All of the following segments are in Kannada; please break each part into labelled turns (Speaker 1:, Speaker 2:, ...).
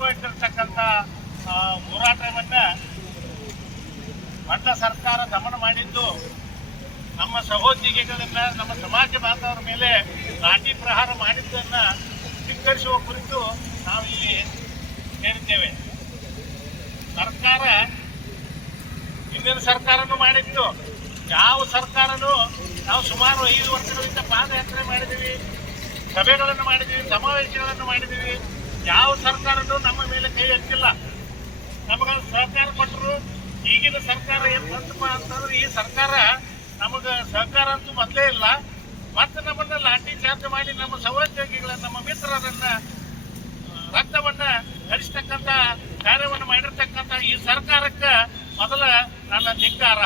Speaker 1: ಹಮ್ಮಿಕೊಂಡಿರ್ತಕ್ಕಂಥ ಹೋರಾಟವನ್ನ ಮಂಡಲ ಸರ್ಕಾರ ದಮನ ಮಾಡಿದ್ದು ನಮ್ಮ ಸಹೋದ್ಯೋಗಿಗಳನ್ನ ನಮ್ಮ ಸಮಾಜ ಬಾಂಧವರ ಮೇಲೆ ಲಾಠಿ ಪ್ರಹಾರ ಮಾಡಿದ್ದನ್ನ ಧಿಕ್ಕರಿಸುವ ಕುರಿತು ನಾವು ಇಲ್ಲಿ ಸೇರಿದ್ದೇವೆ ಸರ್ಕಾರ ಹಿಂದಿನ ಸರ್ಕಾರನು ಮಾಡಿತ್ತು. ಯಾವ ಸರ್ಕಾರನು ನಾವು ಸುಮಾರು ಐದು ವರ್ಷಗಳಿಂದ ಪಾದಯಾತ್ರೆ ಮಾಡಿದ್ದೀವಿ. ಸಭೆಗಳನ್ನು ಮಾಡಿದ್ದೀವಿ, ಸಮಾವೇಶಗಳನ್ನು ಮಾಡಿದ್ದೀವಿ. ಯಾವ ಸರ್ಕಾರನು ನಮ್ಮ ಮೇಲೆ ಕೈ ಹಾಕಿಲ್ಲ ನಮಗ ಸಹಕಾರ ಕೊಟ್ಟರು ಈಗಿನ ಸರ್ಕಾರ ಏನ್ ಬಂತಪ್ಪ ಅಂತಂದ್ರೆ ಈ ಸರ್ಕಾರ ನಮಗ ಸಹಕಾರ ಅಂತೂ ಮೊದಲೇ ಇಲ್ಲ. ಮತ್ತೆ ನಮ್ಮನ್ನ ಲಾಠಿ ಚಾರ್ಜ್ ಮಾಡಿ ನಮ್ಮ ಸಹೋದ್ಯೋಗಿಗಳ ನಮ್ಮ ಮಿತ್ರರನ್ನ ರಕ್ತವನ್ನ ಹರಿಸ್ತಕ್ಕಂತ ಕಾರ್ಯವನ್ನು ಮಾಡಿರ್ತಕ್ಕಂತ ಈ ಸರ್ಕಾರಕ್ಕ ಮೊದಲ ನನ್ನ ಧಿಕ್ಕಾರ.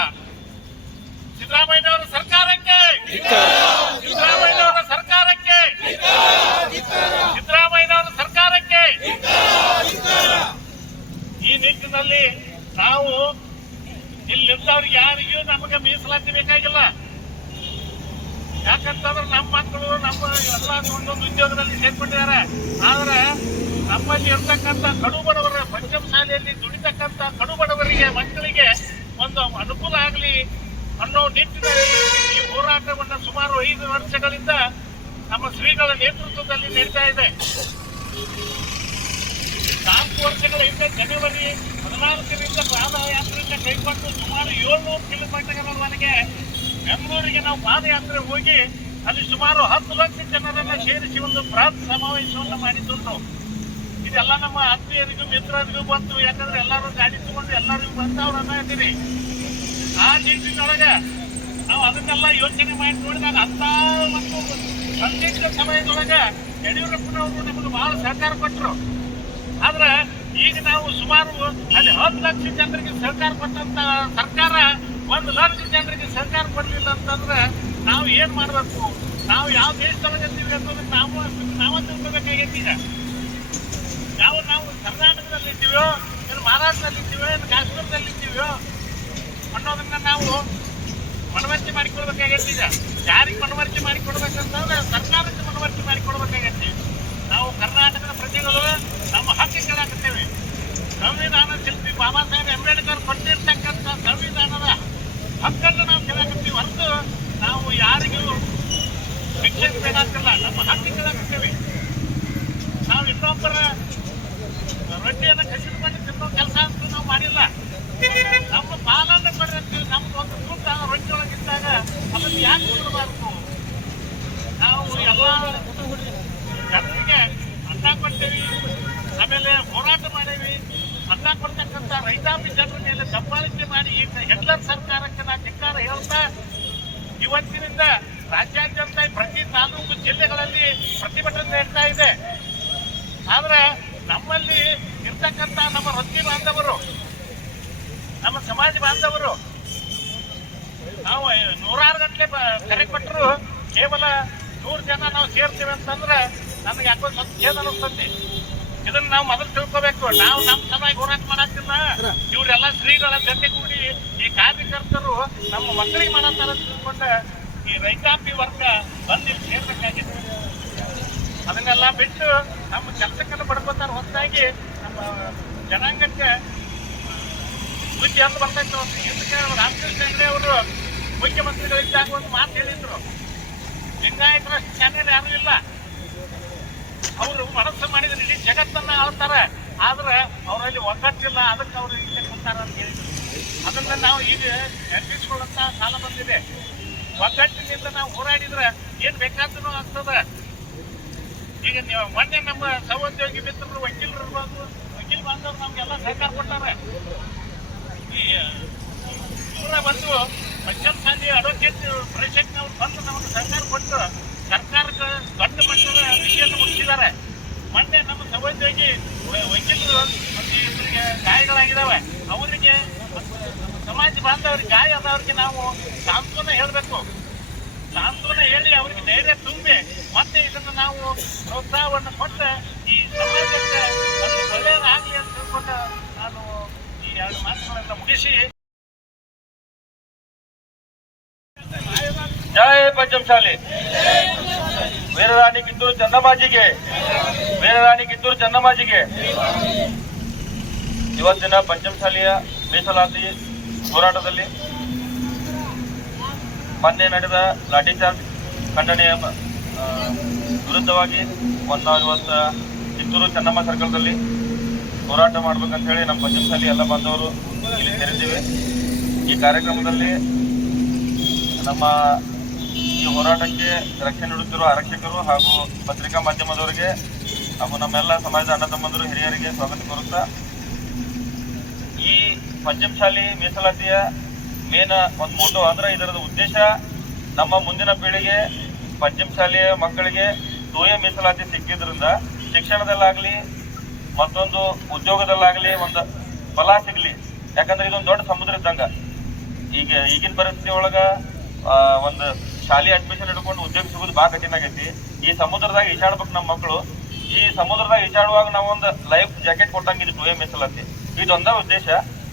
Speaker 1: ಸಿದ್ದರಾಮಯ್ಯನವರ ಸರ್ಕಾರಕ್ಕೆ. ಸಿದ್ದರಾಮಯ್ಯನವರ ಸರ್ಕಾರಕ್ಕೆ ಸಿದ್ದರಾಮಯ್ಯನವರ ಸರ್ಕಾರಕ್ಕೆ ನಿಟ್ಟಿನಲ್ಲಿ ನಾವು ಇಲ್ಲಿದ್ದವ್ರಿಗೆ ಯಾರಿಗೂ ನಮಗೆ ಮೀಸಲಾತಿ ಬೇಕಾಗಿಲ್ಲ. ಯಾಕಂತಂದ್ರೆ ನಮ್ಮ ಮಕ್ಕಳು, ನಮ್ಮ ಎಲ್ಲ ಒಂದೊಂದು ಉದ್ಯೋಗದಲ್ಲಿ ಸೇರ್ಕೊಂಡಿದ್ದಾರೆ. ಆದ್ರೆ ನಮ್ಮಲ್ಲಿ ಇರ್ತಕ್ಕಂಥ ಕಡು ಬಡವರ ಪಂಚಮ ಶಾಲೆಯಲ್ಲಿ ದುಡಿತಕ್ಕಂಥ ಕಡು ಬಡವರಿಗೆ, ಮಕ್ಕಳಿಗೆ ಒಂದು ಅನುಕೂಲ ಆಗಲಿ ಅನ್ನೋ ನಿಟ್ಟಿನಲ್ಲಿ ಈ ಹೋರಾಟವನ್ನು ಸುಮಾರು ಐದು ವರ್ಷಗಳಿಂದ ನಮ್ಮ ಶ್ರೀಗಳ ನೇತೃತ್ವದಲ್ಲಿ ನಡೀತಾ ಇದೆ. ನಾಲ್ಕು ವರ್ಷಗಳ ಹಿಂದೆ ಜನವರಿ ಹದಿನಾಲ್ಕರಿಂದ ಪಾದಯಾತ್ರೆಯಿಂದ ಕೈಗೊಂಡು ಸುಮಾರು ಏಳ್ನೂರು ಕಿಲೋಮೀಟರ್ಗಳವರೆಗೆ ಬೆಂಗಳೂರಿಗೆ ನಾವು ಪಾದಯಾತ್ರೆ ಹೋಗಿ ಅಲ್ಲಿ ಸುಮಾರು ಹತ್ತು ಲಕ್ಷ ಜನರನ್ನ ಸೇರಿಸಿ ಒಂದು ಬೃಹತ್ ಸಮಾವೇಶವನ್ನು ಮಾಡಿದ್ದುಂಟು. ಇದೆಲ್ಲ ನಮ್ಮ ಆತ್ಮೀಯರಿಗೂ, ಮಿತ್ರರಿಗೂ ಬಂತು. ಯಾಕಂದ್ರೆ ಎಲ್ಲರೂ ಗಾಡಿ ತಗೊಂಡು ಎಲ್ಲರಿಗೂ ಬಂದವ್ರನ್ನ ಇದ್ದೀರಿ ಆ ನಿಟ್ಟಿನೊಳಗೆ ನಾವು ಅದನ್ನೆಲ್ಲ ಯೋಚನೆ ಮಾಡಿ ನೋಡಿದಾಗ ಅಂತ ಒಂದು ಸಂದಿಗ್ಧ ಸಮಯದೊಳಗೆ ಯಡಿಯೂರಪ್ಪನವರು ನಮಗೆ ಬಹಳ ಸಹಕಾರ ಕೊಟ್ಟರು ಆದ್ರೆ ಈಗ ನಾವು ಸುಮಾರು ಅಲ್ಲಿ ಹತ್ತು ಲಕ್ಷ ಜನರಿಗೆ ಸಹಕಾರ ಕೊಟ್ಟಂತ ಸರ್ಕಾರ, ಒಂದು ಲಕ್ಷ ಜನರಿಗೆ ಸಹಕಾರ ಕೊಡಲಿಲ್ಲ ಅಂತಂದ್ರೆ ನಾವು ಏನ್ ಮಾಡಬೇಕು? ನಾವು ಯಾವ ದೇಶದೊಳಗೆ ಅನ್ನೋದಕ್ಕೆ ನಾವು ನಾವ ತಿಳ್ಕೊಬೇಕಾಗೈತಿ ಈಗ ನಾವು ನಾವು ಕರ್ನಾಟಕದಲ್ಲಿ ಇದ್ದೀವೋ ಏನು ಮಹಾರಾಷ್ಟ್ರದಲ್ಲಿ ಇದ್ದೀವೋ ಏನು ಕಾಶ್ಮೀರದಲ್ಲಿ ಇದ್ದೀವೋ ಅನ್ನೋದನ್ನ ನಾವು ಮನವರಿಕೆ ಮಾಡಿಕೊಡ್ಬೇಕಾಗೈತಿ ಈಗ ಯಾರಿಗೆ ಮನವರಿಕೆ ಮಾಡಿಕೊಡ್ಬೇಕಂತಂದ್ರೆ ಸರ್ಕಾರಕ್ಕೆ ಮನವರಿಕೆ ಮಾಡಿಕೊಡ್ಬೇಕಾಗೈತಿ ನಾವು ಕರ್ನಾಟಕದ ಪ್ರಜೆಗಳು, ನಮ್ಮ ಹಕ್ಕು ಸಂವಿಧಾನ ಶಿಲ್ಪಿ ಬಾಬಾ ಸಾಹೇಬ್ ಅಂಬೇಡ್ಕರ್ ಕೊಟ್ಟಿರ್ತಕ್ಕಂಥ ಸಂವಿಧಾನದ ಹಕ್ಕನ್ನು ನಾವು ಕೇಳಕತ್ತೀವಿ. ಹೊರತು ನಾವು ಯಾರಿಗೂ ಶಿಕ್ಷೆ ಬೇಕಾಗ್ತಿಲ್ಲ ನಮ್ಮ ಹಕ್ಕು ಕೇಳಕತ್ತೀವಿ. ನಾವು ಇನ್ನೊಬ್ಬರ ರೊಟ್ಟಿಯನ್ನು ಮಾಡಿ ತಿನ್ನೋ ಕೆಲಸ ಅಂತೂ ನಾವು ಮಾಡಿಲ್ಲ. ನಮ್ಮ ಬಾಲನ್ನು ಪಡೆದಿರ್ತೀವಿ ನಮ್ದು ಒಂದು ತೂಕ ರೊಟ್ಟಿ ಒಳಗಿದ್ದಾಗ ಅದನ್ನು ಯಾಕೆ ಕೊಡಬಾರ್ದು? ನಾವು ಎಲ್ಲ ಜನರಿಗೆ ಅಡ್ಡ ಕೊಡ್ತೇವಿ. ಆಮೇಲೆ ಹೋರಾಟ ಅನ್ನ ಕೊಡ್ತಕ್ಕಂಥ ರೈತಾಪಿ ಜನರ ಮೇಲೆ ದಬ್ಬಾಳಿಕೆ ಮಾಡಿ ಈಗ ಹಿಟ್ಲರ್ ಸರ್ಕಾರಕ್ಕೆ ನಾನು ಧಿಕ್ಕಾರ ಹೇಳ್ತಾ, ಇವತ್ತಿನಿಂದ ರಾಜ್ಯಾದ್ಯಂತ ಪ್ರತಿ ತಾಲೂಕು ಜಿಲ್ಲೆಗಳಲ್ಲಿ ಪ್ರತಿಭಟನೆ ನಡೀತಾ ಇದೆ. ಆದ್ರೆ ನಮ್ಮಲ್ಲಿ ಇರ್ತಕ್ಕಂಥ ನಮ್ಮ ವೃತ್ತಿ ಬಾಂಧವರು, ನಮ್ಮ ಸಮಾಜ ಬಾಂಧವರು, ನಾವು ನೂರಾರು ಗಂಟೆ ಕರೆ ಕೊಟ್ಟರು ಕೇವಲ ನೂರು ಜನ ನಾವು ಸೇರ್ತೀವಿ ಅಂತಂದ್ರೆ ನಮ್ಗೆ ಯಾಕೋ ಸ್ವಲ್ಪ ಏನು ಅನಿಸ್ತತಿ ಇದನ್ನ ನಾವು ಮೊದಲು ತಿಳ್ಕೋಬೇಕು. ನಾವು ನಮ್ಮ ಸಮಯ ಹೋರಾಟ ಮಾಡಾಕಿಲ್ಲ ಇವರೆಲ್ಲ ಶ್ರೀಗಳ ಜೊತೆಗೂಡಿ ಈ ಕಾರ್ಯಕರ್ತರು ನಮ್ಮ ಮಕ್ಕಳಿಗೆ ಮಾಡತ್ತಾರ ತಿಳ್ಕೊಂಡ ಈ ರೈತಾಪಿ ವರ್ಗ ಬಂದು ಸೇರ್ಬೇಕಾಗಿದೆ ಅದನ್ನೆಲ್ಲ ಬಿಟ್ಟು ನಮ್ಮ ಕೆಲಸಕ್ಕೆಲ್ಲ ಪಡ್ಕೋತಾರ ಹೊತ್ತಾಗಿ ನಮ್ಮ ಜನಾಂಗಕ್ಕೆ ಬುದ್ಧಿ ಅಂತ ಬರ್ತೈತೆ. ಇದಕ್ಕೆ ರಾಮಕೃಷ್ಣ ಹೆಗಡೆ ಅವರು ಮುಖ್ಯಮಂತ್ರಿಗಳಿದ್ದಾಗ ಒಂದು ಮಾತು ಹೇಳಿದ್ರು. ಲಿಂಗಾಯತರಷ್ಟು ಚಾನೆಲ್ ಯಾರು ಇಲ್ಲ. ಅವರು ಮನಸ್ಸು ಮಾಡಿದ್ರೆ, ಇಡೀ ಜಗತ್ತನ್ನ ಆಳ್ತಾರೆ. ಆದ್ರೆ ಅವರಲ್ಲಿ ಒಗ್ಗಟ್ಟಿಲ್ಲ, ಅದಕ್ಕೆ ಅವರು ಇಲ್ಲಿ ಕುಂತಾರ ಅಂತ ಹೇಳಿದ್ರು ಅದನ್ನ ನಾವು ಈಗ ನೆನಪಿಸ್ಕೊಳ್ಳಂತ ಕಾಲ ಬಂದಿದೆ. ಒಗ್ಗಟ್ಟಿನಿಂದ ನಾವು ಹೋರಾಡಿದ್ರೆ ಏನ್ ಬೇಕಾದ್ರೂ ಆಗ್ತದ. ಈಗ ನೀವು ಮೊನ್ನೆ ನಮ್ಮ ಸಹೋದ್ಯೋಗಿ ಮಿತ್ರರು, ವಕೀಲರು ಇರ್ಬೋದು, ವಕೀಲ್ ಬಾಂಧವರು ನಮ್ಗೆಲ್ಲ ಸಹಕಾರ ಕೊಟ್ಟಾರೆ. ಈ ಬಂದು ಪಂಚಮ್ ಶಾಲೆ ಅಡ್ವೊಕೇಟ್ ಪರಿಷತ್ನವ್ರು ಬಂದು ನಮಗೆ ಸಹಕಾರ ಕೊಟ್ಟು ಸರ್ಕಾರಕ್ಕೆ ದೊಡ್ಡ ಮಟ್ಟದ ವಿಷಯವನ್ನು ಮುಗಿಸಿದ್ದಾರೆ. ಮೊನ್ನೆ ನಮ್ಮ ವ- ವಕೀಲರು ಮತ್ತು ಇಬ್ಬರಿಗೆ ಗಾಯಗಳಾಗಿದ್ದಾವೆ. ಅವರಿಗೆ ಸಮಾಜ ಬಾಂಧವರಿಗೆ ಗಾಯ ಆದವ್ರಿಗೆ ನಾವು ಸಾಂತ್ವನ ಹೇಳಬೇಕು. ಸಾಂತ್ವನ ಹೇಳಿ ಅವರಿಗೆ ಧೈರ್ಯ ತುಂಬಿ ಮತ್ತೆ ಇದನ್ನು ನಾವು ಪ್ರೋತ್ಸಾಹವನ್ನು ಕೊಟ್ಟು ಈ ಸಮಾಜಕ್ಕೆ ಒಂದು ಒಳ್ಳೆಯದಾಗಲಿ ಅಂತ ತಿಳ್ಕೊಂಡು ನಾನು ಈ ಎರಡು ಮಾತುಗಳನ್ನು ಮುಗಿಸಿ.
Speaker 2: ಜೈ ಪಂಚಮಸಾಲಿ. ವೀರರಾಣಿ ಕಿತ್ತೂರು ಚನ್ನಮಾಜಿಗೆ ವೀರರಾಣಿ ಕಿತ್ತೂರು ಚನ್ನಮಾಜಿಗೆ ಇವತ್ತಿನ ಪಂಚಮಸಾಲಿಯ ಮೀಸಲಾತಿ ಹೋರಾಟದಲ್ಲಿ ಮೊನ್ನೆ ನಡೆದ ಲಾಠಿ ಚಾರ್ಜ್ ಖಂಡನೆಯ ವಿರುದ್ಧವಾಗಿ ಒಂದು ಕಿತ್ತೂರು ಚೆನ್ನಮ್ಮ ಸರ್ಕಲ್ದಲ್ಲಿ ಹೋರಾಟ ಮಾಡ್ಬೇಕಂತ ಹೇಳಿ ನಮ್ಮ ಪಂಚಮಸಾಲಿ ಎಲ್ಲ ಬಂದವರು ಇಲ್ಲಿ ಸೇರಿದ್ದೀವಿ. ಈ ಕಾರ್ಯಕ್ರಮದಲ್ಲಿ ನಮ್ಮ ಈ ಹೋರಾಟಕ್ಕೆ ರಕ್ಷಣೆ ನೀಡುತ್ತಿರುವ ಆರಕ್ಷಕರು ಹಾಗೂ ಪತ್ರಿಕಾ ಮಾಧ್ಯಮದವರಿಗೆ ಹಾಗೂ ನಮ್ಮೆಲ್ಲ ಸಮಾಜದ ಅಣ್ಣ ತಮ್ಮಂದರು, ಹಿರಿಯರಿಗೆ ಸ್ವಾಗತ ಕೋರುತ್ತಾ, ಈ ಪಂಚಮಶಾಲಿ ಮೀಸಲಾತಿಯ ಮೇನ್ ಒಂದು ಮೋಟೋ ಅಂದ್ರೆ ಇದರ ಉದ್ದೇಶ ನಮ್ಮ ಮುಂದಿನ ಪೀಳಿಗೆ ಪಂಚಮಶಾಲೆಯ ಮಕ್ಕಳಿಗೆ ತೋಯ ಮೀಸಲಾತಿ ಸಿಕ್ಕಿದ್ರಿಂದ ಶಿಕ್ಷಣದಲ್ಲಾಗಲಿ, ಮತ್ತೊಂದು ಉದ್ಯೋಗದಲ್ಲಾಗಲಿ ಒಂದು ಫಲ ಸಿಗಲಿ. ಯಾಕಂದ್ರೆ ಇದೊಂದು ದೊಡ್ಡ ಸಮುದ್ರ ಇದ್ದಂಗ. ಈಗ ಈಗಿನ ಪರಿಸ್ಥಿತಿ ಒಳಗೆ ಒಂದು ಶಾಲೆ ಅಡ್ಮಿಷನ್ ಹಿಡ್ಕೊಂಡು ಉದ್ಯೋಗ ಸಿಗೋದು ಭಾಳ ಕಠಿಣ ಆಗೈತಿ. ಈ ಸಮುದ್ರದಾಗ ಈಜಾಡ್ಬೇಕು ನಮ್ಮ ಮಕ್ಕಳು ಈ ಸಮುದ್ರದಾಗ ಈಜಾಡುವಾಗ ನಾವೊಂದು ಲೈಫ್ ಜಾಕೆಟ್ ಕೊಟ್ಟಂಗೆ ಇದು ಟೂಎ ಮೀಸಲಾತಿ ಇದೊಂದೇ ಉದ್ದೇಶ.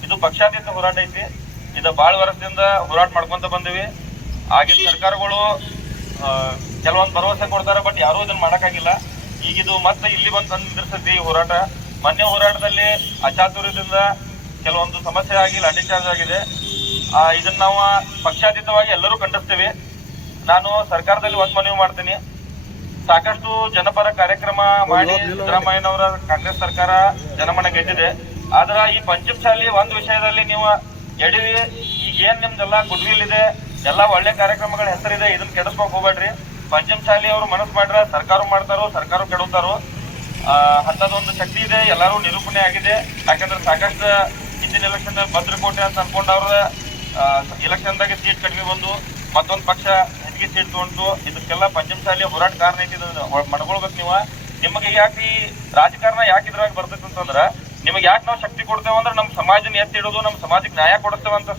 Speaker 2: ಇದು ಪಕ್ಷಾತೀತ ಹೋರಾಟ ಐತಿ. ಇದು ಭಾಳ ವರ್ಷದಿಂದ ಹೋರಾಟ ಮಾಡ್ಕೊಂತ ಬಂದಿವಿ. ಆಗಿನ ಸರ್ಕಾರಗಳು ಕೆಲವೊಂದು ಭರವಸೆ ಕೊಡ್ತಾರೆ ಬಟ್ ಯಾರೂ ಇದನ್ನ ಮಾಡೋಕ್ಕಾಗಿಲ್ಲ. ಈಗ ಇದು ಮತ್ತೆ ಇಲ್ಲಿ ಬಂದು ತಂದು ನಿಂದಿರ್ತೈತಿ ಈ ಹೋರಾಟ. ಮೊನ್ನೆ ಹೋರಾಟದಲ್ಲಿ ಅಚಾತುರ್ಯದಿಂದ ಕೆಲವೊಂದು ಸಮಸ್ಯೆ ಆಗಿ, ಲಾಠಿ ಚಾರ್ಜ್ ಆಗಿದೆ. ಇದನ್ನ ನಾವು ಪಕ್ಷಾತೀತವಾಗಿ ಎಲ್ಲರೂ ಖಂಡಿಸ್ತೀವಿ. ನಾನು ಸರ್ಕಾರದಲ್ಲಿ ಒಂದ್ ಮನವಿ ಮಾಡ್ತೀನಿ. ಸಾಕಷ್ಟು ಜನಪರ ಕಾರ್ಯಕ್ರಮ ಮಾಡಿ ಸಿದ್ದರಾಮಯ್ಯನವರ ಕಾಂಗ್ರೆಸ್ ಸರ್ಕಾರ ಜನಮನ ಗೆದ್ದಿದೆ. ಆದ್ರ ಈ ಪಂಚಮಶಾಲಿ ಒಂದ್ ವಿಷಯದಲ್ಲಿ ನೀವು ಎಡವಿ, ಈಗ ಏನ್ ನಿಮ್ದೆಲ್ಲ ಗುಡ್ವಿಲ್ ಇದೆ ಎಲ್ಲಾ ಒಳ್ಳೆ ಕಾರ್ಯಕ್ರಮಗಳ ಹೆಸರಿದೆ, ಇದನ್ನ ಕೆಡಿಸ್ಕೊಕ್ ಹೋಗ್ಬೇಡ್ರಿ. ಪಂಚಮಶಾಲಿ ಅವರು ಮನಸ್ಸು ಮಾಡ್ರ ಸರ್ಕಾರ ಮಾಡ್ತಾರೋ ಸರ್ಕಾರ ಕೆಡುತ್ತಾರೋ ಅಂತದೊಂದು ಶಕ್ತಿ ಇದೆ, ಎಲ್ಲರೂ ನಿರೂಪಣೆ ಆಗಿದೆ. ಯಾಕಂದ್ರೆ ಸಾಕಷ್ಟು ಹಿಂದಿನ ಎಲೆಕ್ಷನ್ ಭದ್ರಕೋಟೆ ಅಂತ ಅನ್ಕೊಂಡವ್ರ ಎಲೆಕ್ಷನ್ದಾಗ ಸೀಟ್ ಕಡಿಮೆ ಬಂದು ಮತ್ತೊಂದು ಪಕ್ಷ ಹೆಚ್ಚಿಗೆ ಸೀಟ್ ತಗೊಂಡು ಇದಕ್ಕೆಲ್ಲ ಪಂಚಮಸಾಲಿ ಹೋರಾಟ ಕಾರಣ ಐತಿ ಮಾಡ್ಕೊಳ್ಬೇಕು ನೀವು. ನಿಮಗೆ ಯಾಕೆ ಈ ರಾಜಕಾರಣ ಯಾಕೆ ಇದ್ರಾಗ ಬರ್ತೈತೆ ಅಂತಂದ್ರ, ನಿಮಗೆ ಯಾಕೆ ನಾವು ಶಕ್ತಿ ಕೊಡ್ತೇವೆ ಅಂದ್ರೆ ನಮ್ಮ ಸಮಾಜನ ಎತ್ತಿಡೋದು ನಮ್ಮ ಸಮಾಜಕ್ಕೆ ನ್ಯಾಯ ಕೊಡಿಸ್ತೇವೆ ಅಂತ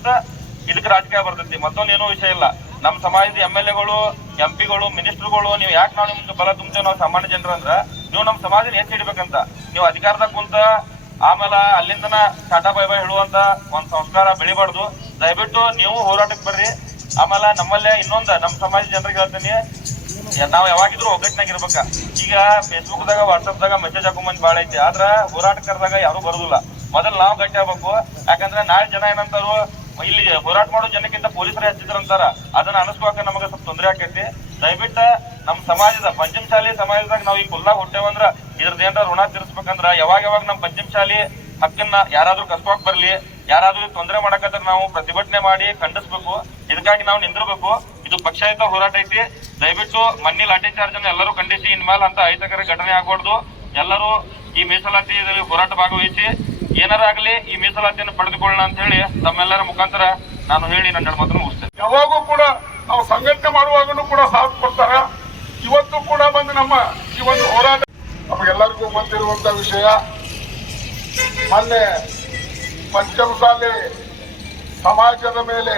Speaker 2: ಇದಕ್ಕೆ ರಾಜಕೀಯ ಬರ್ತೈತಿ. ಮತ್ತೊಂದು ಏನೋ ವಿಷಯ ಇಲ್ಲ. ನಮ್ಮ ಸಮಾಜದ ಎಂ ಎಲ್ ಎಗಳು, ಎಂ ಪಿಗಳು, ಮಿನಿಸ್ಟರ್ಗಳು, ನೀವು ಯಾಕೆ ನಾವು ನಿಮ್ಗೆ ಬಲ ತುಂಬ್ತೇವೆ ನಾವು ಸಾಮಾನ್ಯ ಜನರು ಅಂದ್ರ, ನೀವು ನಮ್ಮ ಸಮಾಜನ ಎತ್ತಿ ಇಡ್ಬೇಕಂತ ನೀವು ಅಧಿಕಾರದಾಗ ಕುಂತ ಆಮೇಲೆ ಅಲ್ಲಿಂದನ ಟಾಟಾ ಬೈ ಬೈ ಹೇಳುವಂತ ಒಂದು ಸಂಸ್ಕಾರ ಬೆಳಿಬಾರ್ದು. ದಯವಿಟ್ಟು ನೀವು ಹೋರಾಟಕ್ಕೆ ಬರ್ರಿ. ಆಮೇಲೆ ನಮ್ಮಲ್ಲೇ ಇನ್ನೊಂದು ನಮ್ಮ ಸಮಾಜ ಜನರಿಗೆ ಹೇಳ್ತೀನಿ. ನಾವು ಯಾವಾಗಿದ್ರು ಒಗ್ಗಟ್ಟಿನಾಗಿರ್ಬೇಕ ಈಗ ಫೇಸ್ಬುಕ್ ದಾಗ ಮೆಸೇಜ್ ಹಾಕೊಂಬಂದ್ ಬಾಳ ಐತಿ. ಆದ್ರ ಹೋರಾಟಗಾರದಾಗ ಯಾರು ಬರೋದಿಲ್ಲ. ಮೊದಲು ನಾವು ಗಟ್ಟಿ ಆಗ್ಬೇಕು. ಯಾಕಂದ್ರೆ ನಾಳೆ ಜನ ಏನಂತಾರು, ಇಲ್ಲಿ ಹೋರಾಟ ಮಾಡೋ ಜನಕ್ಕಿಂತ ಪೊಲೀಸರೇ ಹಚ್ಚಿದ್ರಂತಾರ ಅದನ್ನ ಅನಿಸ್ಕೋಕ ನಮಗೆ ಸ್ವಲ್ಪ ತೊಂದರೆ ಆಕೈತಿ. ದಯವಿಟ್ಟು ನಮ್ಮ ಸಮಾಜದ ಪಂಚಮಶಾಲಿ ಸಮಾಜದಾಗ ನಾವು ಈ ಕುಲ್ಲಾಗ ಹುಟ್ಟೇವಂದ್ರ ಇದ್ರದ್ದು ಏನಾರ ಋಣ ತೀರಿಸ್ಬೇಕಂದ್ರ ಯಾವಾಗ ಯಾವಾಗ ನಮ್ಮ ಪಂಚಮಶಾಲಿ ಹಕ್ಕನ್ನ ಯಾರಾದ್ರೂ ಕಸ್ಕೋಕ್ ಬರ್ಲಿ, ಯಾರಾದ್ರೂ ತೊಂದರೆ ಮಾಡಕತ್ರ ನಾವು ಪ್ರತಿಭಟನೆ ಮಾಡಿ ಖಂಡಿಸ್ಬೇಕು. ಇದಕ್ಕಾಗಿ ನಾವು ನಿಂದಿರ್ಬೇಕು. ಇದು ಪಕ್ಷಾಯುತ ಹೋರಾಟ ಐತಿ. ದಯವಿಟ್ಟು ಮನ್ನಿ ಲಾಠಿ ಚಾರ್ಜ್ ಅನ್ನು ಎಲ್ಲರೂ ಖಂಡಿಸಿ, ಇನ್ಮೇಲೆ ಅಂತ ಅಹಿತಕರ ಘಟನೆ ಆಗಬಾರ್ದು. ಎಲ್ಲರೂ ಈ ಮೀಸಲಾತಿಯಲ್ಲಿ ಹೋರಾಟ ಭಾಗವಹಿಸಿ, ಏನಾರ ಆಗ್ಲಿ ಈ ಮೀಸಲಾತಿಯನ್ನು ಪಡೆದುಕೊಳ್ಳೋಣ ಅಂತ ಹೇಳಿ ತಮ್ಮೆಲ್ಲರ ಮುಖಾಂತರ ನಾನು ಹೇಳಿ ನನ್ನ ಮಾತ್ರ ಮುಗಿಸ್ತೇನೆ.
Speaker 3: ಯಾವಾಗೂ ಕೂಡ ನಾವು ಸಂಘಟನೆ ಮಾಡುವಾಗಲೂ ಕೂಡ ಸಾಥ್ ಕೊಡ್ತಾರ. ಇವತ್ತು ಕೂಡ ಬಂದು ನಮ್ಮ ಈ ಒಂದು ಹೋರಾಟ ನಮಗೆಲ್ಲರಿಗೂ ಗೊತ್ತಿರುವಂತ ವಿಷಯ, ಮೊನ್ನೆ ಪಂಚಮಸಾಲಿ ಸಮಾಜದ ಮೇಲೆ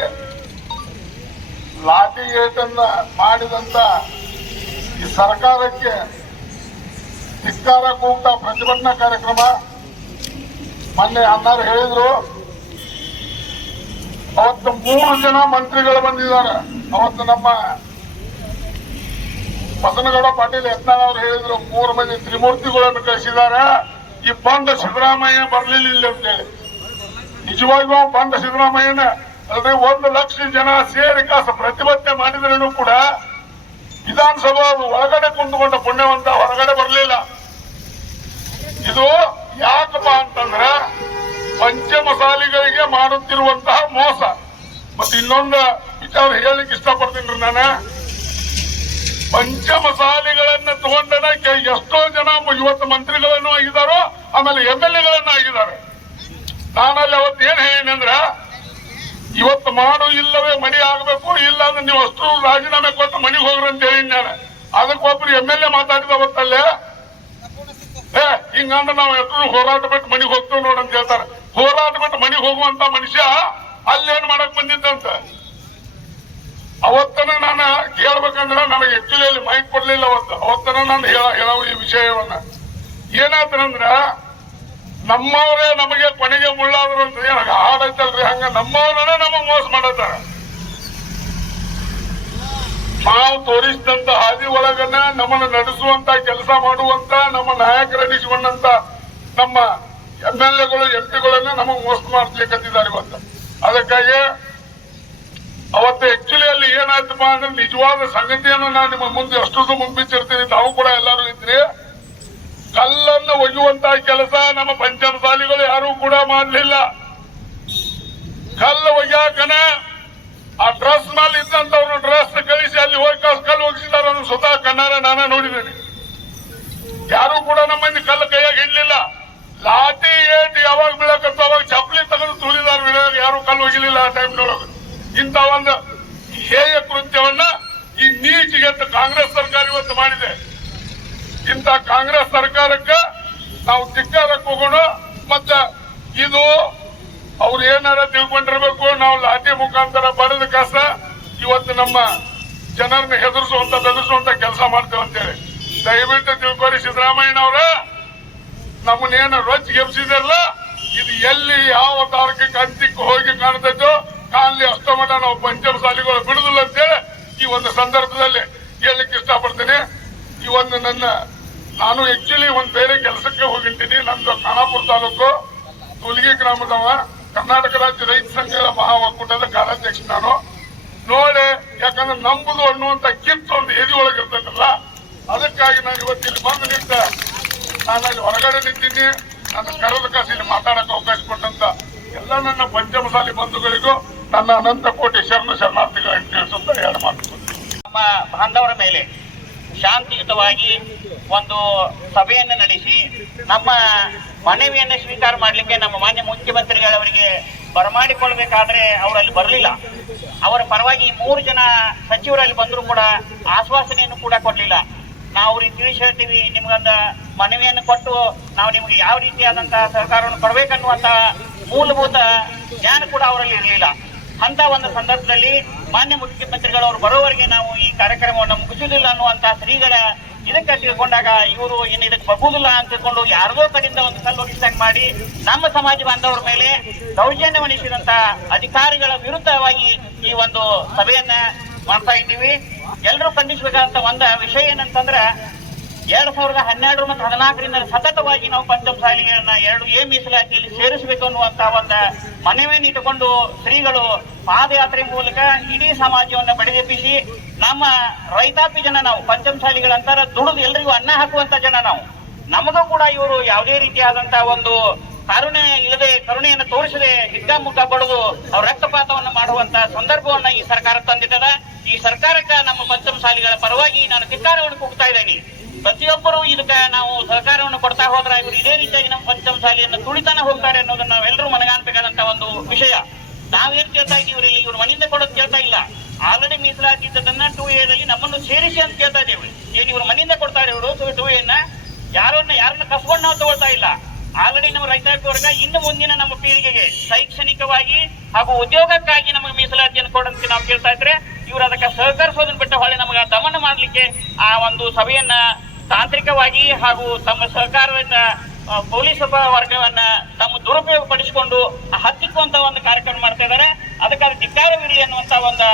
Speaker 3: ಲಾಠಿ ಏಟನ್ನ ಮಾಡಿದಂತ ಈ ಸರ್ಕಾರಕ್ಕೆ ಧಿಕ್ಕಾರ ಕೂಗ್ತ ಪ್ರತಿಭಟನಾ ಕಾರ್ಯಕ್ರಮ ಮೊನ್ನೆ ಅನ್ನಾರು ಹೇಳಿದ್ರು. ಅವತ್ತು ಮೂರು ಜನ ಮಂತ್ರಿಗಳು ಬಂದಿದ್ದಾರೆ. ಅವತ್ತು ನಮ್ಮ ಬಸನಗೌಡ ಪಾಟೀಲ್ ಯತ್ನಾಳ್ ಅವರು ಹೇಳಿದ್ರು, ಮೂರು ಮಂದಿ ತ್ರಿಮೂರ್ತಿಗಳನ್ನು ಕಳಿಸಿದ್ದಾರೆ. ಈ ಬಂದ ಸಿದ್ದರಾಮಯ್ಯ ಬರಲಿಲ್ಲ ಅಂತೇಳಿ. ನಿಜವಾಗಿಯೂ ಬಂದ ಸಿದ್ದರಾಮಯ್ಯನ ಅಲ್ರಿ ಒಂದು ಲಕ್ಷ ಜನ ಸೇರಿ ಕಾಸ ಪ್ರತಿಭಟನೆ ಮಾಡಿದ್ರೂ ಕೂಡ ವಿಧಾನಸಭಾ ಒಳಗಡೆ ಕುಂದುಕೊಂಡ ಪುಣ್ಯವಂತ ಹೊರಗಡೆ ಬರಲಿಲ್ಲ. ಇದು ಯಾಕಪ್ಪ ಅಂತಂದ್ರ ಪಂಚಮಸಾಲಿಗಳಿಗೆ ಮಾಡುತ್ತಿರುವಂತಹ ಮೋಸ. ಮತ್ತೆ ಇನ್ನೊಂದು ವಿಚಾರ ಹೇಳಲಿಕ್ಕೆ ಇಷ್ಟಪಡ್ತೀನಿ ನಾನು. ಪಂಚಮಸಾಲಿಗಳನ್ನ ತಗೊಂಡನ ಎಷ್ಟೋ ಜನ ಇವತ್ತು ಮಂತ್ರಿಗಳನ್ನು ಆಗಿದಾರೋ ಆಮೇಲೆ ಎಂ ಎಲ್ ಎಗಳನ್ನ ಆಗಿದ್ದಾರೆ ನಾನಲ್ಲಿ ಅವತ್ತು ಏನ್ ಹೇಳಿನಂದ್ರ ಇವತ್ತು ಮಾಡು ಇಲ್ಲವೇ ಮಣಿ ಆಗಬೇಕು ಇಲ್ಲ ಅಂದ್ರೆ ನೀವು ಅಷ್ಟು ರಾಜೀನಾಮೆ ಕೊಟ್ಟು ಮನೆಗೆ ಹೋಗ್ರಿ ಅಂತ ಹೇಳಿ ನಾನು ಅದಕ್ಕೊಬ್ರು ಎಂ ಎಲ್ ಎ ಮಾತಾಡಿದ ಹೊತ್ತಲ್ಲೇ ಏ ಹಿಂಗಂದ್ರೆ ನಾವು ಎಷ್ಟು ಹೋರಾಟ ಬಿಟ್ಟು ಮನೆಗೆ ಹೋಗ್ತೇವೆ ನೋಡಿ ಅಂತ ಹೇಳ್ತಾರೆ ಹೋರಾಟ ಬಿಟ್ಟು ಮನೆಗೆ ಹೋಗುವಂತ ಮನುಷ್ಯ ಅಲ್ಲೇನ್ ಮಾಡಕ್ ಬಂದಿದ್ದಂತ ಅವತ್ತನ ನಾನು ಕೇಳ್ಬೇಕಂದ್ರೆ ನನಗೆ ಆಕ್ಚುಲಿ ಮೈಕ್ ಕೊಡ್ಲಿಲ್ಲ ಅವತ್ತು ಅವತ್ತನ ನಾನು ಹೇಳ ಈ ವಿಷಯವನ್ನ ಏನಾಯ್ತಂದ್ರ ನಮ್ಮವರೇ ನಮಗೆ ಕೊನೆಗೆ ಮುಳ್ಳಾದ್ರು ಅಂತ ಹಾಡೈತಲ್ರಿ ಹಂಗ ನಮ್ಮವ್ರನ್ನೇ ನಮಗ್ ಮೋಸ ಮಾಡತ್ತಾರ ನಾವು ತೋರಿಸಿದಂತ ಹಾದಿ ಒಳಗನ್ನ ನಮ್ಮನ್ನು ನಡೆಸುವಂತ ಕೆಲಸ ಮಾಡುವಂತ, ನಮ್ಮ ನಾಯಕರೆನಿಸಿಕೊಂಡಂತ ನಮ್ಮ ಎಂ ಎಲ್ ಎಗಳು, ಎಂ ಪಿಗಳನ್ನ ನಮಗೆ ಮೋಸ ಮಾಡ್ಲಿಕ್ಕಂತಿದ್ದಾರೆ ಇವತ್ತು. ಅದಕ್ಕಾಗಿ ಅವತ್ತು ಆಕ್ಚುಲಿ ಅಲ್ಲಿ ಏನಾಯ್ತಪ್ಪ ಅಂದ್ರೆ ನಿಜವಾದ ಸಂಗತಿಯನ್ನು ನಾನು ನಿಮ್ಮ ಮುಂದೆ ಅಷ್ಟೊಂದು ಮುಂಬಿಚ್ಚಿರ್ತೀನಿ ತಾವು ಕೂಡ ಎಲ್ಲರೂ ಇದ್ರಿ. ಕಲ್ಲನ್ನು ಒಯ್ಯುವಂತ ಕೆಲಸ ನಮ್ಮ ಪಂಚಮಸಾಲಿಗಳು ಯಾರೂ ಕೂಡ ಮಾಡಲಿಲ್ಲ. ಕಲ್ಲು ಒಯ್ಯಾಕನ ಆ ಡ್ರೆಸ್ ಮೇಲೆ ಇದ್ದಂತವ್ರು ಡ್ರೆಸ್ ಕಳಿಸಿ ಅಲ್ಲಿ ಹೋಗಿ ಕಲ್ಲು- ಒಗಿಸಿದಾರ ಸ್ವತಃ ಕಣ್ಣಾರ ನಾನೇ ನೋಡಿದ್ದೇನೆ. ಯಾರು ಕೂಡ ನಮ್ಮಲ್ಲಿ ಕಲ್ಲು ಕೈಯಾಗ ಹಿಡ್ಲಿಲ್ಲ. ಲಾಟಿ ಏಟ್ ಯಾವಾಗ ಬೀಳಕತ್ತ ಅವಾಗ ಚಪ್ಪಲಿ ತಗೊಂಡು ತುಳಿದಾರ ಯಾರು ಕಲ್ಲು ಒಗಿಲಿಲ್ಲ ಆ ಟೈಮ್ ಟೈಮ್ನೊಳಗೆ ಇಂಥ ಒಂದು ಹೇಯ ಕೃತ್ಯವನ್ನ ಈ ನೀಚಿಗೆ ಕಾಂಗ್ರೆಸ್ ಸರ್ಕಾರ ಇವತ್ತು ಮಾಡಿದೆ. ಇಂಥ ಕಾಂಗ್ರೆಸ್ ಸರ್ಕಾರಕ್ಕೆ ನಾವು ಧಿಕ್ಕಾರ ಹೋಗೋಣ ಮತ್ತೆ ಇದು ಅವ್ರು ಏನಾರ ತಿಳ್ಕೊಂಡಿರ್ಬೇಕು, ನಾವು ಲಾಠಿ ಮುಖಾಂತರ ಬರೆದ ಕಸ, ಇವತ್ತು ನಮ್ಮ ಜನರನ್ನ ಹೆದರ್ಸುವಂತ, ಬೆದರಿಸುವಂತ ಕೆಲಸ ಮಾಡ್ತೇವೆ ಅಂತೇಳಿ. ದಯವಿಟ್ಟು ತಿಳ್ಕೊರಿ ಸಿದ್ದರಾಮಯ್ಯನವ್ರ, ನಮ್ಮನ್ನೇನು ರೊಚ್ಚಿ ಗೆಬ್ಸಿದಾರಲ್ಲ, ಇದು ಎಲ್ಲಿ ಯಾವ ತಾರಕಕ್ಕೆ ಅಂತಿಕ್ಕೆ ಹೋಗಿ ಕಾಣ್ತೈತೋ, ಕಾಣಲಿ ಅಷ್ಟೋ ಮಠ ನಾವು ಪಂಚಮಸಾಲಿಗಳು ಬಿಡುದಿಲ್ಲ ಅಂತೇಳಿ ಈ ಒಂದು ಸಂದರ್ಭದಲ್ಲಿ ಹೇಳಲಿಕ್ಕೆ ಇಷ್ಟಪಡ್ತೀನಿ. ಈ ಒಂದು ನನ್ನ, ನಾನು ಆಕ್ಚುಲಿ ಒಂದು ಬೇರೆ ಕೆಲಸಕ್ಕೆ ಹೋಗಿಂತೀನಿ ನಮ್ದು ಖಾನಾಪುರ ತಾಲೂಕು, ತುಲಗಿ ಗ್ರಾಮದವ. ಕರ್ನಾಟಕ ರಾಜ್ಯ ರೈತ ಸಂಘದ ಮಹಾ ಒಕ್ಕೂಟದ ಕಾರ್ಯಾಧ್ಯಕ್ಷ ನಾನು. ನೋಡಿ, ಯಾಕಂದ್ರೆ ನಂಬುದು ಅನ್ನುವಂತ ಕಿತ್ತು ಒಂದು ಎದಿ ಒಳಗಿರ್ತೈತಲ್ಲ ಅದಕ್ಕಾಗಿ ನಾನು ಇವತ್ತು ಇಲ್ಲಿ ಬಂದು ನಿಂತ. ನಾನು ಅಲ್ಲಿ ಹೊರಗಡೆ ನಿಂತೀನಿ ನನ್ನ ಕರೆದ ಕಾಸು ಇಲ್ಲಿ ಅವಕಾಶ ಕೊಟ್ಟಂತ ಎಲ್ಲ ನನ್ನ ಪಂಚಮಸಾಲಿ ಬಂಧುಗಳಿಗೂ ನನ್ನ ಅನಂತ ಕೋಟಿ ಶರಣ ಶರಣಾರ್ಥಿಗಳನ್ನು ತಿಳಿಸುತ್ತಾ ಎರಡು ಮಾತು
Speaker 4: ನಮ್ಮ ಬಾಂಧವರ ಮೇಲೆ ಶಾಂತಿಯುತವಾಗಿ ಒಂದು ಸಭೆಯನ್ನು ನಡೆಸಿ ನಮ್ಮ ಮನವಿಯನ್ನು ಸ್ವೀಕಾರ ಮಾಡಲಿಕ್ಕೆ ನಮ್ಮ ಮಾನ್ಯ ಮುಖ್ಯಮಂತ್ರಿಗಳವರಿಗೆ ಬರಮಾಡಿಕೊಳ್ಬೇಕಾದ್ರೆ ಅವರಲ್ಲಿ ಬರಲಿಲ್ಲ. ಅವರ ಪರವಾಗಿ ಮೂರು ಜನ ಸಚಿವರಲ್ಲಿ ಬಂದರೂ ಕೂಡ ಆಶ್ವಾಸನೆಯನ್ನು ಕೂಡ ಕೊಡಲಿಲ್ಲ. ನಾವು ಅವ್ರಿಗೆ ತಿಳಿಸಿ ಹೇಳ್ತೀವಿ, ನಿಮ್ಗೊಂದು ಮನವಿಯನ್ನು ಕೊಟ್ಟು ನಾವು ನಿಮಗೆ ಯಾವ ರೀತಿಯಾದಂತಹ ಸಹಕಾರವನ್ನು ಕೊಡಬೇಕನ್ನುವಂತಹ ಮೂಲಭೂತ ಜ್ಞಾನ ಕೂಡ ಅವರಲ್ಲಿ ಇರಲಿಲ್ಲ. ಅಂತ ಒಂದು ಸಂದರ್ಭದಲ್ಲಿ ಮಾನ್ಯ ಮುಖ್ಯಮಂತ್ರಿಗಳವರು ಬರೋವರೆಗೆ ನಾವು ಈ ಕಾರ್ಯಕ್ರಮವನ್ನು ಮುಗಿಸಲಿಲ್ಲ ಅನ್ನುವಂತಹ ಶ್ರೀಗಳ ಇದಕ್ಕೆ ತಿಳ್ಕೊಂಡಾಗ ಇವರು ಇನ್ನು ಇದಕ್ಕೆ ಬಗುದಿಲ್ಲ ಅಂತ ತಿಳ್ಕೊಂಡು ಯಾರದೋ ಕಡೆಯಿಂದ ಒಂದು ಸಲ್ಲೋಗಿಸ್ದಂಗ್ ಮಾಡಿ ನಮ್ಮ ಸಮಾಜ ಬಾಂಧವರ ಮೇಲೆ ದೌರ್ಜನ್ಯವಣಿಸಿದಂತ ಅಧಿಕಾರಿಗಳ ವಿರುದ್ಧವಾಗಿ ಈ ಒಂದು ಸಭೆಯನ್ನ ಮಾಡ್ತಾ ಇದ್ದೀವಿ. ಎಲ್ಲರೂ ಖಂಡಿಸಬೇಕಾದಂತ ಒಂದು ವಿಷಯ ಏನಂತಂದ್ರೆ ಎರಡ್ ಸಾವಿರದ ಹನ್ನೆರಡು ಮತ್ತು ಹದಿನಾಲ್ಕರಿಂದ ಸತತವಾಗಿ ನಾವು ಪಂಚಮ ಶಾಲೆಗಳನ್ನ ಎರಡು ಎ ಮೀಸಲಾತಿಯಲ್ಲಿ ಸೇರಿಸಬೇಕು ಅನ್ನುವಂತ ಒಂದು ಮನವಿಯನ್ನು ಇಟ್ಟುಕೊಂಡು ಶ್ರೀಗಳು ಪಾದಯಾತ್ರೆ ಮೂಲಕ ಇಡೀ ಸಮಾಜವನ್ನು ಬಡಿದೆಬ್ಬಿಸಿ ನಮ್ಮ ರೈತಾಪಿ ಜನ ನಾವು ಪಂಚಮ ಶಾಲೆಗಳಂತಾರ ದುಡಿದು ಎಲ್ರಿಗೂ ಅನ್ನ ಹಾಕುವಂತ ಜನ ನಾವು. ನಮಗೂ ಕೂಡ ಇವರು ಯಾವುದೇ ರೀತಿಯಾದಂತಹ ಒಂದು ಕರುಣೆ ಇಲ್ಲದೆ, ಕರುಣೆಯನ್ನು ತೋರಿಸದೆ ಹಿಗ್ಗಾಮುಗ್ಗ ಬಡದು ಅವ್ರ ರಕ್ತಪಾತವನ್ನು ಮಾಡುವಂತ ಸಂದರ್ಭವನ್ನ ಈ ಸರ್ಕಾರ ತಂದಿಟ್ಟದ ಈ ಸರ್ಕಾರಕ್ಕೆ ನಮ್ಮ ಪಂಚಮ ಶಾಲೆಗಳ ಪರವಾಗಿ ನಾನು ಧಿಕ್ಕಾರವನ್ನು ಕೂಗ್ತಾ ಇದ್ದೇನೆ. ಪ್ರತಿಯೊಬ್ಬರು ಇದಕ್ಕೆ ನಾವು ಸಹಕಾರವನ್ನು ಕೊಡ್ತಾ ಹೋದ್ರೆ ಇವರು ಇದೇ ರೀತಿಯಾಗಿ ನಮ್ಮ ಪಂಚಮ ಶಾಲೆಯನ್ನು ತುಳಿತಾನೆ ಹೋಗ್ತಾರೆ ಅನ್ನೋದನ್ನ ನಾವೆಲ್ಲರೂ ಮನಗಾನ್ಬೇಕಾದಂತ ಒಂದು ವಿಷಯ. ನಾವೇನ್ ಕೇಳ್ತಾ ಇದೀವ್ರಿ ಇವ್ರು ಮನೆಯಿಂದ ಕೊಡೋದು ಕೇಳ್ತಾ ಇಲ್ಲ. ಆಲ್ರೆಡಿ ಮೀಸಲಾತಿ ಇದ್ದದನ್ನ ಟೂ ಎದಲ್ಲಿ ನಮ್ಮನ್ನು ಸೇರಿಸಿ ಅಂತ ಕೇಳ್ತಾ ಇದ್ದೇವೆ. ಏನು ಇವ್ರು ಮನೆಯಿಂದ ಕೊಡ್ತಾರೆ ಇವರು? ಟೂ ಎನ್ನ ಯಾರನ್ನ ಯಾರನ್ನ ಕಸ್ಕೊಂಡು ನಾವು ತಗೊಳ್ತಾ ಇಲ್ಲ. ಆಲ್ರೆಡಿ ನಮ್ಮ ರೈತಾಪಿ ವರ್ಗ ಇನ್ನು ಮುಂದಿನ ನಮ್ಮ ಪೀಳಿಗೆಗೆ ಶೈಕ್ಷಣಿಕವಾಗಿ ಹಾಗೂ ಉದ್ಯೋಗಕ್ಕಾಗಿ ನಮಗೆ ಮೀಸಲಾತಿಯನ್ನು ಕೊಡಂತ ನಾವು ಕೇಳ್ತಾ ಇದ್ರೆ, ಇವರು ಅದಕ್ಕೆ ಸಹಕರಿಸೋದನ್ನ ಬಿಟ್ಟು ಹೊಳೆ ನಮಗೆ ದಮನ ಮಾಡಲಿಕ್ಕೆ ಆ ಒಂದು ಸಭೆಯನ್ನ ತಾಂತ್ರಿಕವಾಗಿ ಹಾಗೂ ತಮ್ಮ ಸಹಕಾರದಿಂದ ಪೊಲೀಸ್ ವರ್ಗವನ್ನ ತಮ್ಮ ದುರುಪಯೋಗ ಪಡಿಸಿಕೊಂಡು ಹತ್ತಿಕ್ಕುವಂತ ಒಂದು ಕಾರ್ಯಕ್ರಮ ಮಾಡ್ತಾ ಇದ್ದಾರೆ. ಅದಕ್ಕೆ ಅದು ಧಿಕ್ಕಾರವಿರಲಿ ಅನ್ನುವಂತ ಒಂದು